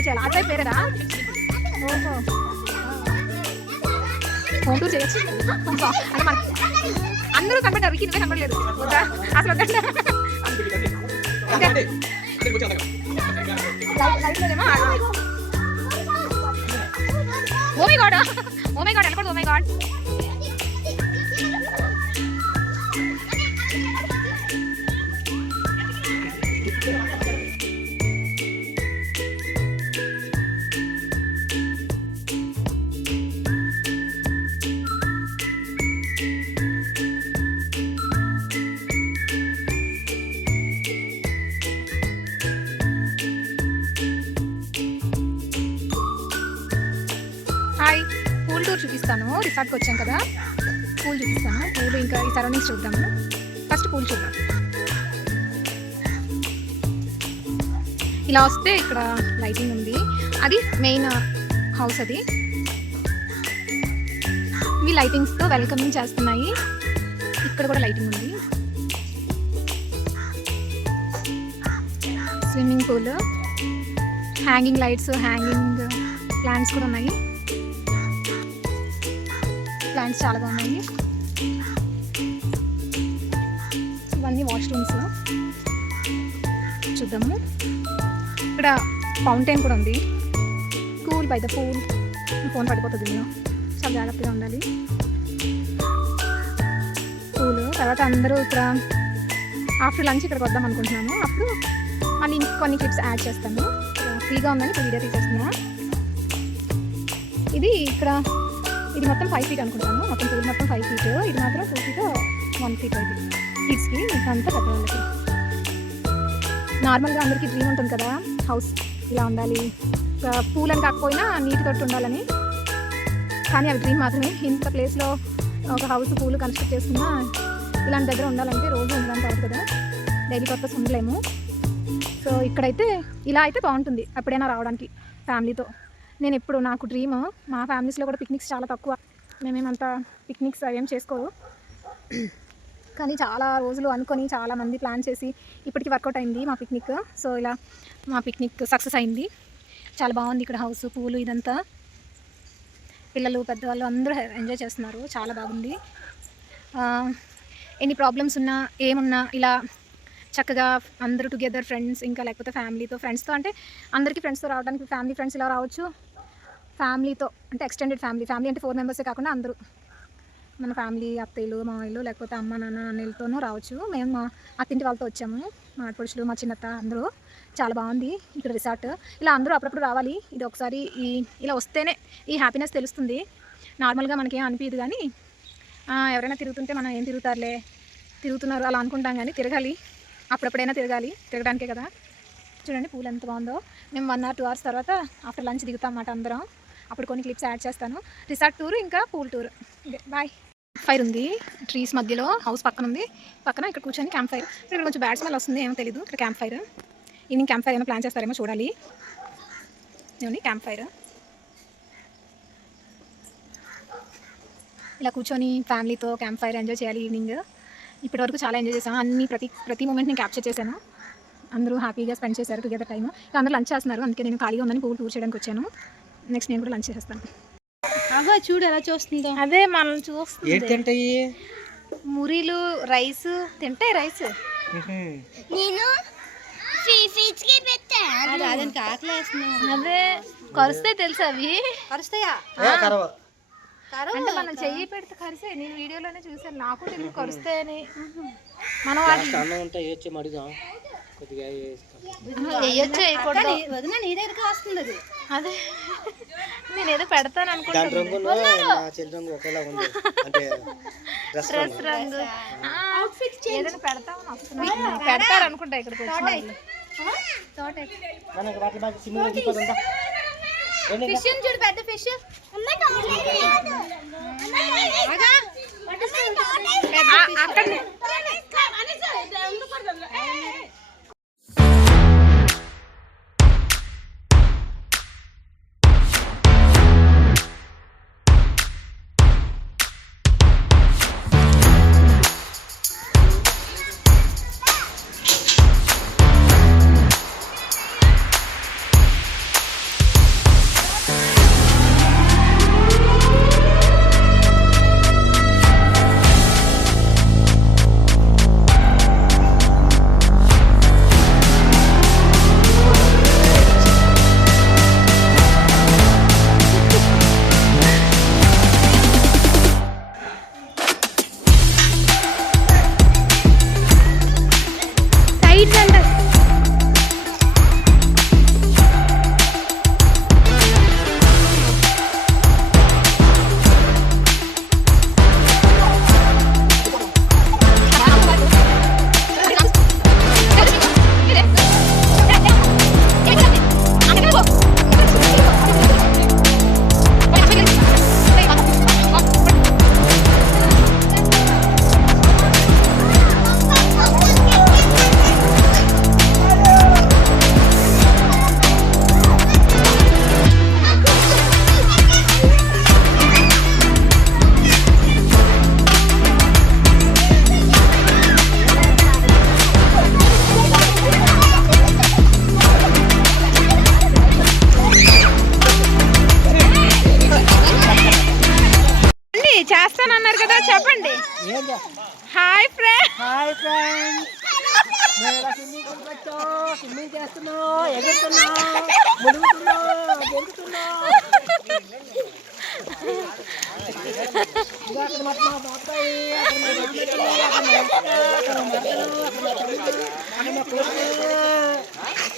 Play చేయాలి. అట్లా పేరేరా? ఓహో, హోమ్ టూర్ చేయొచ్చు. అంటే మన అందరూ కనబడ్డారు, కింద కనబడలేదు అసలు. Oh my God, oh my God, వెళ్ళకూడదు. Oh my God, hi. Pool tour చూపిస్తాను. రిసార్ట్కి వచ్చాం కదా, పూల్ చూపిస్తాను. పూల్ ఇంకా ఈ సరౌండింగ్స్ చూద్దాము. ఫస్ట్ పూల్ చూద్దాం. ఇలా వస్తే ఇక్కడ లైటింగ్ ఉంది, అది మెయిన్ హౌస్. అది ఇవి లైటింగ్స్తో వెల్కమింగ్ చేస్తున్నాయి. ఇక్కడ కూడా లైటింగ్ ఉంది. Swimming pool, hanging lights, hanging plants కూడా ఉన్నాయి. ప్లాంట్స్ చాలా బాగున్నాయి. ఇవన్నీ వాష్రూమ్స్ చూద్దాము. ఇక్కడ ఫౌంటైన్ కూడా ఉంది. Cool by the pool. Phone పడిపోతుంది, నేను చాలా జాగ్రత్తగా ఉండాలి. పూల్ తర్వాత అందరూ ఇక్కడ ఆఫ్టర్ లంచ్ ఇక్కడికి వద్దాం అనుకుంటున్నాము. అప్పుడు మళ్ళీ ఇంకొన్ని క్లిప్స్ యాడ్ చేస్తాను. ఫ్రీగా ఉందని ఇప్పుడు వీడియో తీసేస్తున్నా. ఇది ఇక్కడ ఇది మొత్తం 5 feet అనుకుంటాను. మొత్తం పూల్ మొత్తం 5 feet. ఇది మాత్రం 2 feet 1 feet అయితే కిడ్స్కి, ఇంకా అంతా పెద్దవాళ్ళకి. నార్మల్గా అందరికీ డ్రీమ్ ఉంటుంది కదా, హౌస్ ఇలా ఉండాలి, పూల్ అని కాకపోయినా నీటి తోటి ఉండాలని. కానీ అవి డ్రీమ్ మాత్రమే. ఇంత ప్లేస్లో ఒక హౌస్ పూల్ కన్స్ట్రక్ట్ చేసుకున్నా ఇలాంటి దగ్గర ఉండాలంటే రోజు ఉండడానికి అవుతుంది కదా, డైలీ పర్పస్ ఉండలేము. సో ఇక్కడైతే ఇలా అయితే బాగుంటుంది ఎప్పుడైనా రావడానికి ఫ్యామిలీతో. నేను ఎప్పుడు నాకు డ్రీమ్, మా ఫ్యామిలీస్లో కూడా పిక్నిక్స్ చాలా తక్కువ, మేమేమంతా పిక్నిక్స్ ఏం చేసుకోరు. కానీ చాలా రోజులు అనుకొని చాలామంది ప్లాన్ చేసి ఇప్పటికీ వర్కౌట్ అయింది మా పిక్నిక్. సో ఇలా మా పిక్నిక్ సక్సెస్ అయింది. చాలా బాగుంది ఇక్కడ హౌస్, పూలు, ఇదంతా. పిల్లలు పెద్దవాళ్ళు అందరూ ఎంజాయ్ చేస్తున్నారు. చాలా బాగుంది. ఎన్ని ప్రాబ్లమ్స్ ఉన్నా ఏమున్నా ఇలా చక్కగా అందరూ టుగెదర్, ఫ్రెండ్స్ ఇంకా లేకపోతే ఫ్యామిలీతో, ఫ్రెండ్స్తో అంటే అందరికీ ఫ్రెండ్స్తో రావడానికి ఫ్యామిలీ ఫ్రెండ్స్ ఇలా రావచ్చు. ఫ్యామిలీతో అంటే ఎక్స్టెండెడ్ ఫ్యామిలీ అంటే 4 members కాకుండా అందరూ మన ఫ్యామిలీ, అత్తయ్యలు, మామయ్యలు లేకపోతే అమ్మ, నాన్న, అన్నయ్యలతోనూ రావచ్చు. మేము మా అత్తింటి వాళ్ళతో వచ్చాము, మా ఆడపడుచులు, మా చిన్నత్త అందరూ. చాలా బాగుంది ఇక్కడ రిసార్ట్. ఇలా అందరూ అప్పుడప్పుడు రావాలి. ఇది ఒకసారి ఇలా వస్తేనే ఈ హ్యాపీనెస్ తెలుస్తుంది. నార్మల్గా మనకేం అనిపించదు, కానీ ఎవరైనా తిరుగుతుంటే మనం ఏం తిరుగుతున్నారు అలా అనుకుంటాం, కానీ తిరగాలి. అప్పుడప్పుడైనా తిరగాలి, తిరగడానికే కదా. చూడండి పూల్ ఎంత బాగుందో. మేము 1 or 2 hours తర్వాత ఆఫ్టర్ లంచ్ దిగుతాం అన్నమాట అందరం. అప్పుడు కొన్ని క్లిప్స్ యాడ్ చేస్తాను. రిసార్ట్ టూర్ ఇంకా పూల్ టూర్. బాయ్. ఫైర్ ఉంది ట్రీస్ మధ్యలో, హౌస్ పక్కన ఉంది. పక్కన ఇక్కడ కూర్చొని క్యాంప్ ఫైర్. ఇక్కడ కొంచెం బ్యాడ్ స్మెల్ వస్తుంది, ఏమో తెలీదు. ఇక్కడ camp fire, evening camp fire ఏమైనా ప్లాన్ చేస్తారేమో చూడాలి. ఏమండి క్యాంప్ ఫైర్. ఇలా కూర్చొని ఫ్యామిలీతో క్యాంప్ ఫైర్ ఎంజాయ్ చేయాలి ఈవినింగ్. ఇప్పటివరకు చాలా ఎంజాయ్ చేసాము. ప్రతి మూమెంట్ నేను క్యాప్చర్ చేశాను. అందరూ హ్యాపీగా స్పెండ్ చేశారు టుగెదర్ టైమ్. ఇంకా అందరూ లంచ్ చేస్తున్నారు, అందుకే నేను ఖాళీగా ఉందని పూల్ టూర్ చేయడానికి వచ్చాను. నెక్స్ట్ నేను కూడా లంచ్ చేస్తాను. చూడు ఎలా చూస్తుందో. అదే మనల్ని చూస్తుంది. మురీలు, రైస్ తింటాయి. రైస్ నేను అదానికి ఆకలి వేస్తున్నాను. అదే కరుస్తాయి తెలుసా? అవి కరుస్తాయా? అంటే మనం చెయ్యి పెడితే కరిసాయి. నేను వీడియోలోనే చూసాను, నాకు తెలియదు కరుస్తాయని. మనం వాటి వదిన నీ దగ్గరికి వస్తుంది అది. అదే నేనేదో పెడతాను అనుకుంటున్నాను. ఏదైనా పెడతారు అనుకుంటా ఇక్కడికి ఫిష్ చూడు, పెద్ద ఫిష్. అక్కడ చేస్తానన్నారు కదా, చెప్పండి. Hi friend. హాయ్ ఫ్రెండ్స్, మేము ఇలా స్విమ్మింగ్ పూల్కి వచ్చాం. స్విమ్మింగ్ చేస్తున్నాం, ఎగురుతున్నాం, మునుగుతున్నాం, గెంతుతున్నాం. ఇంకా అక్కడ మా బాబాయి, అక్కడ మా బాబాయి, అక్కడ మా అక్క, అక్కడ మా మరదలు, అక్కడ మా తమ్ముడు, అక్కడ మా కొడుకు.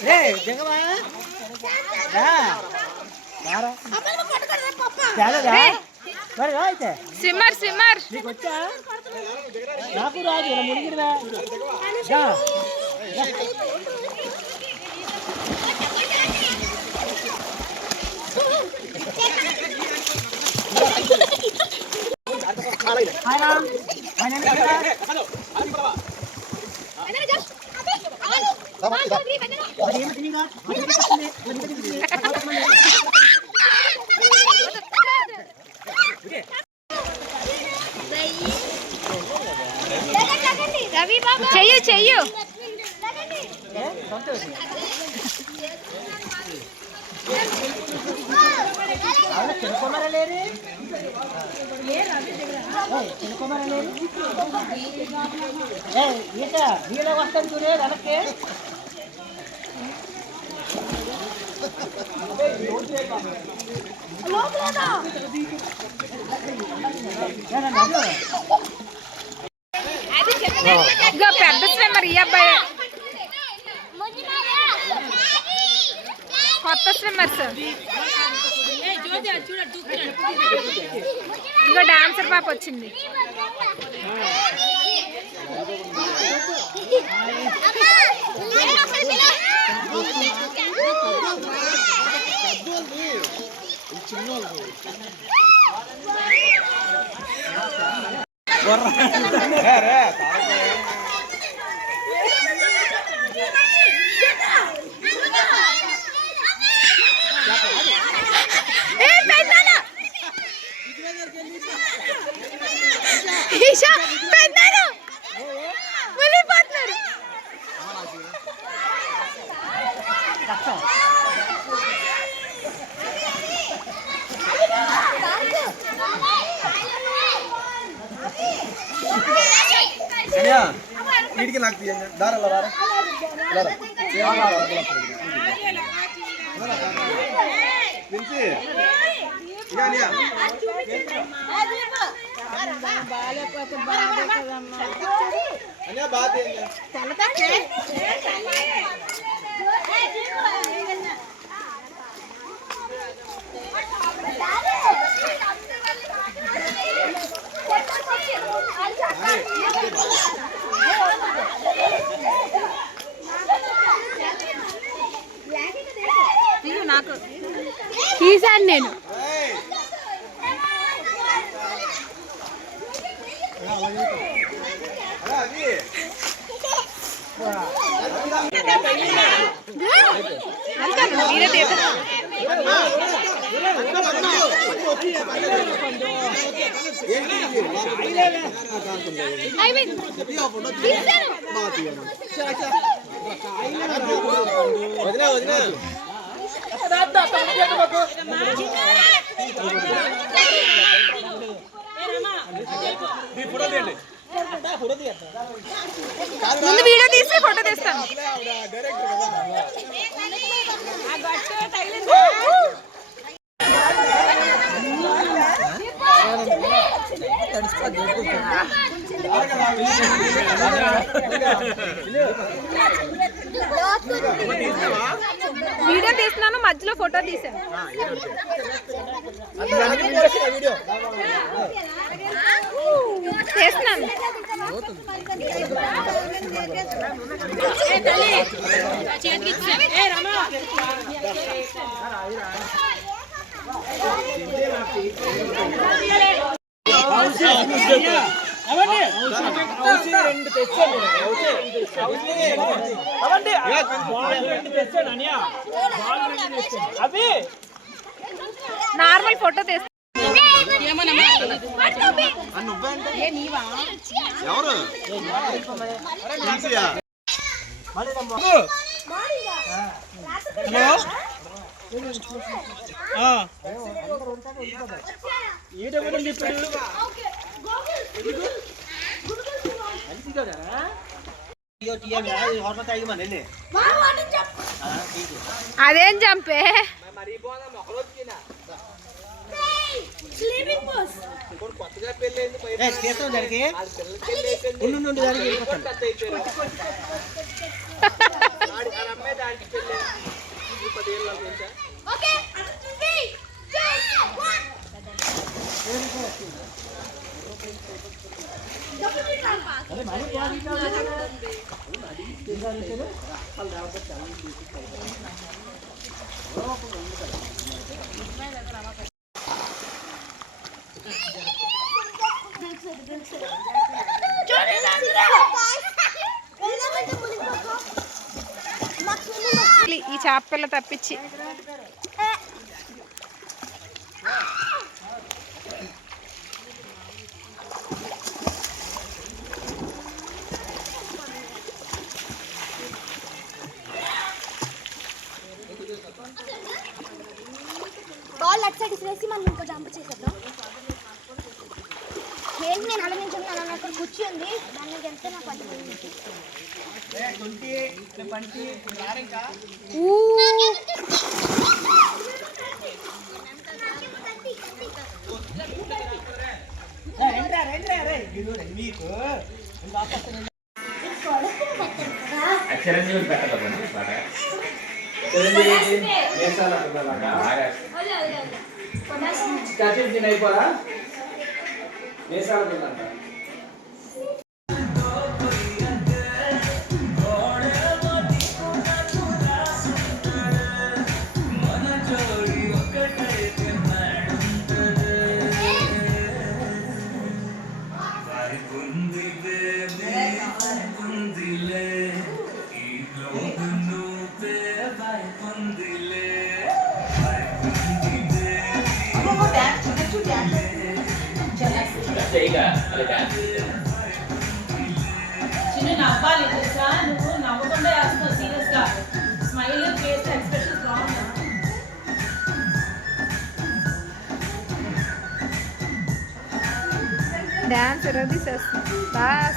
రే జగవా రా రారా చాలరా మరి రా అయితే. స్విమ్మర్ నీకు వచ్చా? నాకు రాదు, ఇలా మునిగిరా. చెయ్యు చిన్నకుమారలేరు ఈత నీళ్ళ వస్తాను చూడే వెనక్కి. ఇగో పెద్ద స్విమ్మర్ ఈ అబ్బాయి, కొత్త స్విమ్మర్స్. ఇగో డాన్సర్ పాప వచ్చింది. వీడికి నాకు తీయండి దారాల వారా నాకు తీసాను నేను. ముందు వీడియో తీసి ఫోటో తీస్తాను. వీడియో తీస్తున్నాను, మధ్యలో ఫోటో తీసాను. చేస్తున్నాను. నార్మల్ ఫోటో తీస్తా. ఎవరు ఈడ హాస్పిటల్ తాగి మన అదేం చంపే మరి పోదా మొక్కలు వచ్చినా కొత్తగా పెళ్ళైంది దానికి ఉండు దానికి అమ్మాయి దానికి పెళ్ళి 10 ఏళ్ళు తెలుసా ఈ చేప పిల్ల తప్పించి బాల్ అటు సైడ్ వేసి మనం ఇంకో జంప్ చేసేద్దాం. ఏంటి నేను అలా నుంచి అక్కడ కుర్చీ ఉంది దాని మీద వెళ్తే నాకు పడుతుంది. చిరంజీవి పెట్టకపోతే అయిపోరా వేసాలు తిన్నంట చిన్న నవ్వాలి తెలుసా నువ్వు నవ్వకుండా వేస్తున్నావు సీరియస్ గా స్మైల్ ఫేస్ ఎక్స్ప్రెషన్ బాగుంది డాన్స్ తీసేస్తుంది బాగా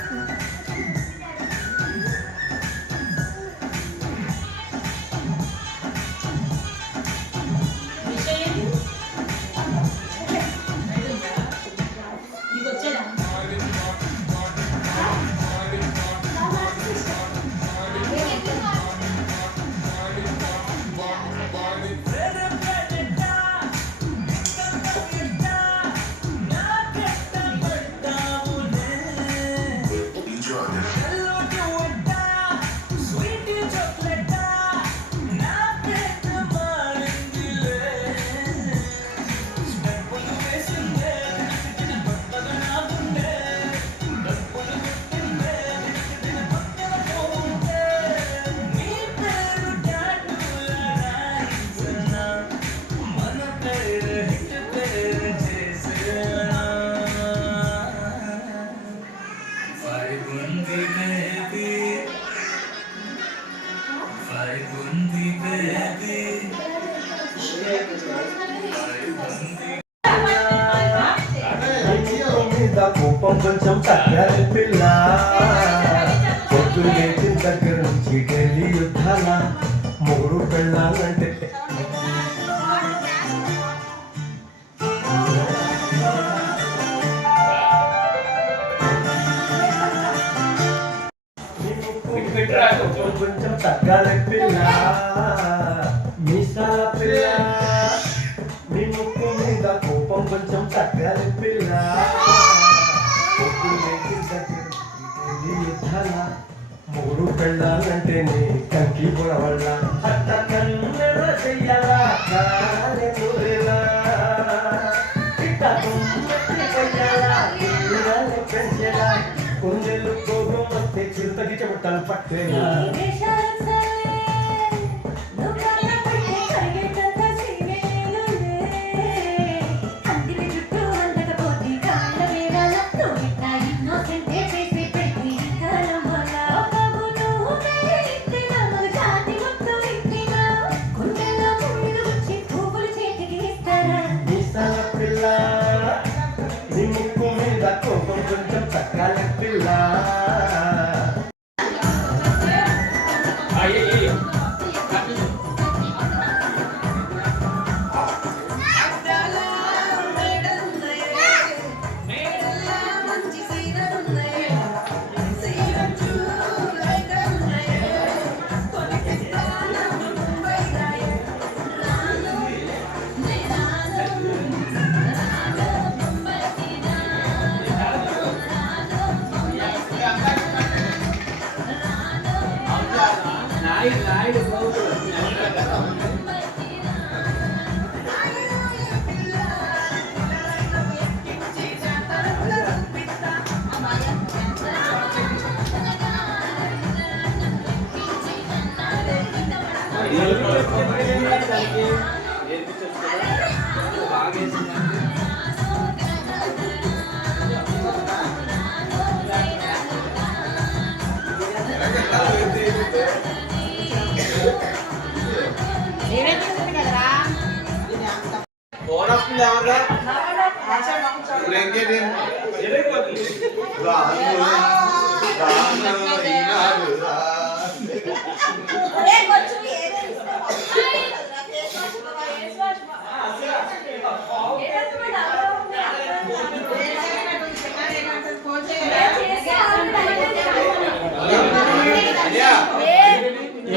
కోపం కొంచెం తగ్గాలి పిల్ల పొద్దు లేచిన దగ్గర నుంచి ఢిల్లీ యుద్ధాల మూడు పెళ్ళాలంటే కొంచెం తగ్గాలి పిల్ల మీసాల పిల్ల మీ ముక్కు మీద కోపం కొంచెం తగ్గాలి పిల్ల మూడు పెళ్ళాలంటే నీ కంకి పొడవల్ల అట్ట కన్నెర చెయ్యాలా కాలే మురేలా ఇట్ట తుమ్మెత్తి చెయ్యాలా ఇళ్ళని పెంచేలా కొందెలు కోపం వస్తే చిరుతకి చెమటలు పట్టేలా పిల్ల నీ ముక్కు మీద కోపం కొంచెం ఫోన్ వస్తుంది ఏమన్నా ఇప్పుడు ఇంకేంటి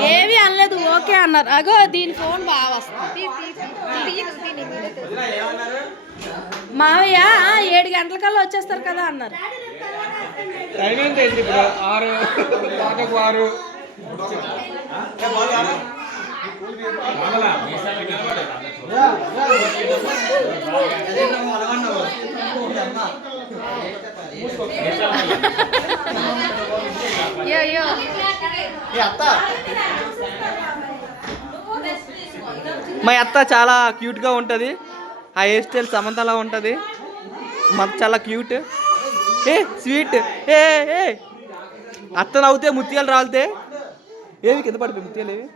ఏవి అనలేదు ఓకే అన్నారు. అగో దీని ఫోన్ బాగా వస్తుంది. మావయ్య 7 గంటలకల్లా వచ్చేస్తారు కదా అన్నారు. టైం ఎంత అయింది ఇప్పుడు? 6 మా అత్త చాలా క్యూట్గా ఉంటుంది. ఆ హెయిర్ స్టైల్ సమంతలా ఉంటుంది. మాకు చాలా క్యూట్. స్వీట్. అత్త నవ్వుతే ముత్యాలు రాలితే ఏవి కింద పడిపోయి ముత్యాలు ఏవి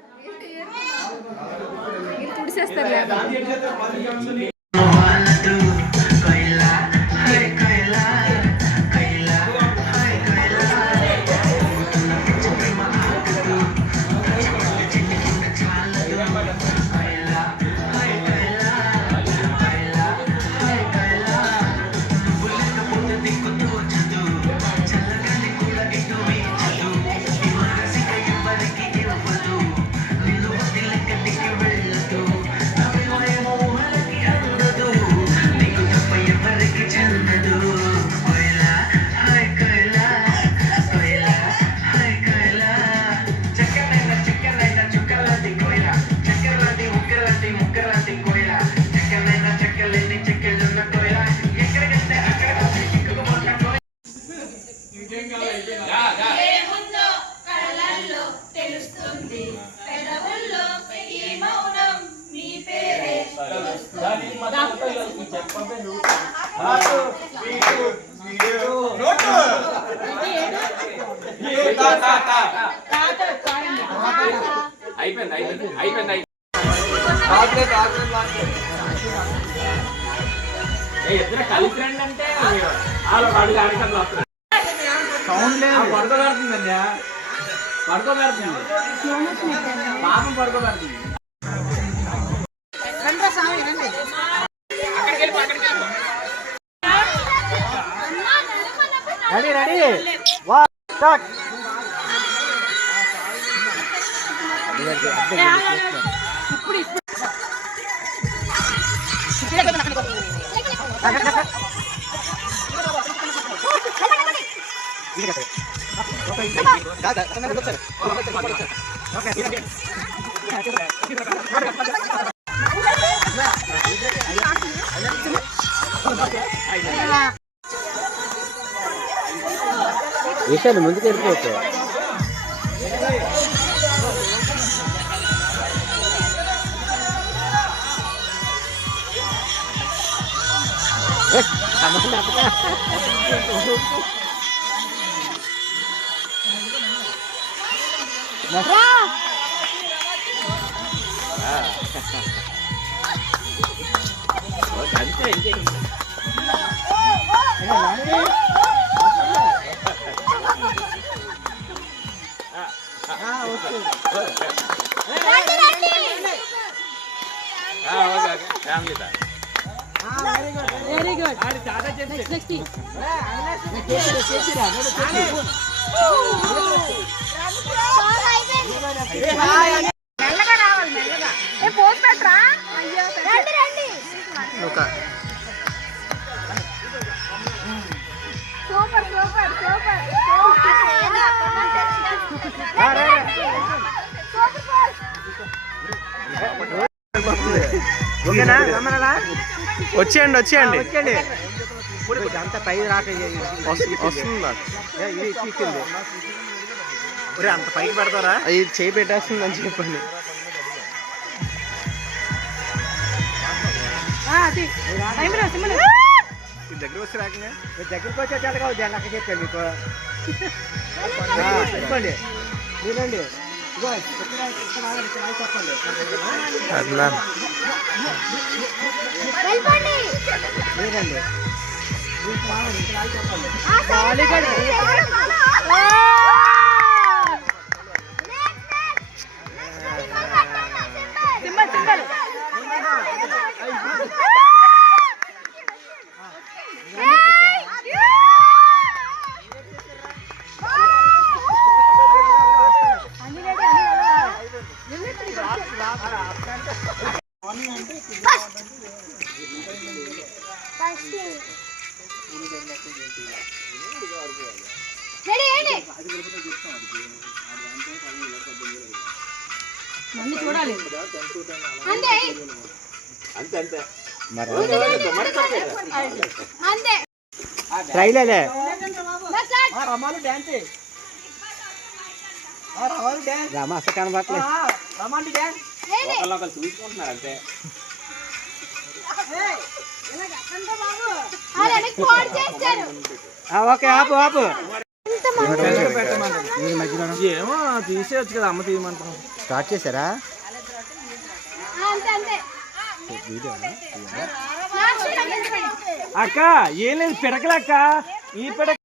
అయిపోయింది. ఎత్తున కలిసి రండి అంటే అడుగు ఆడకన్నా వస్తున్నారు. పడుకోబెడుతుందండి. పాపం పడుకోబెడుతుంది. Ready one start. ఈశాన్య ముందుకు వెళ్ళిపోవచ్చు. అంతే ఇంకే ఫ్యామిలీ వెరీ గుడ్. నెక్స్ట్ మెల్లగా రావాలి, మెల్లగా. పోస్ట్ పెట్టరా? అయ్యో రండి. Super super super. ఓకేనా? వచ్చేయండి వచ్చేయండి. అంతా పై రాక వస్తుంది నాకు. అంత పైకి పెడతారా? అది చేయి పెట్టేస్తుంది అని చెప్పండి. దగ్గర వచ్చి రాకనే దగ్గరికి వచ్చే కాదు. దాన్ని అక్కడ చెప్పాను మీకు. చెప్పండి మీరండి. చెప్పండి. వెళ్ళిపోండి. లేదండి రెడీ ఏంటి? అన్ని చూడాలి. అంతే అంతే. ట్రైలేలే బస్ స్టార్ట్. రమాలు డ్యాన్స్ రమాలు డ్యాన్స్ రమా అసలు కనబట్టలేదు రమాంటి డ్యాన్స్ ఏంటి? ఒకళ్ళు చూసుకుంటున్నారు అంతే. వాళ్ళు వెనక్కి ఫోన్ చేస్తారు. ఓకే ఆపు ఆపు ఏమో తీసేయచ్చు కదా, అమ్మ తీయమంటున్నాం. స్టార్ట్ చేశారా అంతే అంతే. అక్క ఏం లేదు పిడకలక్క ఈ పిడక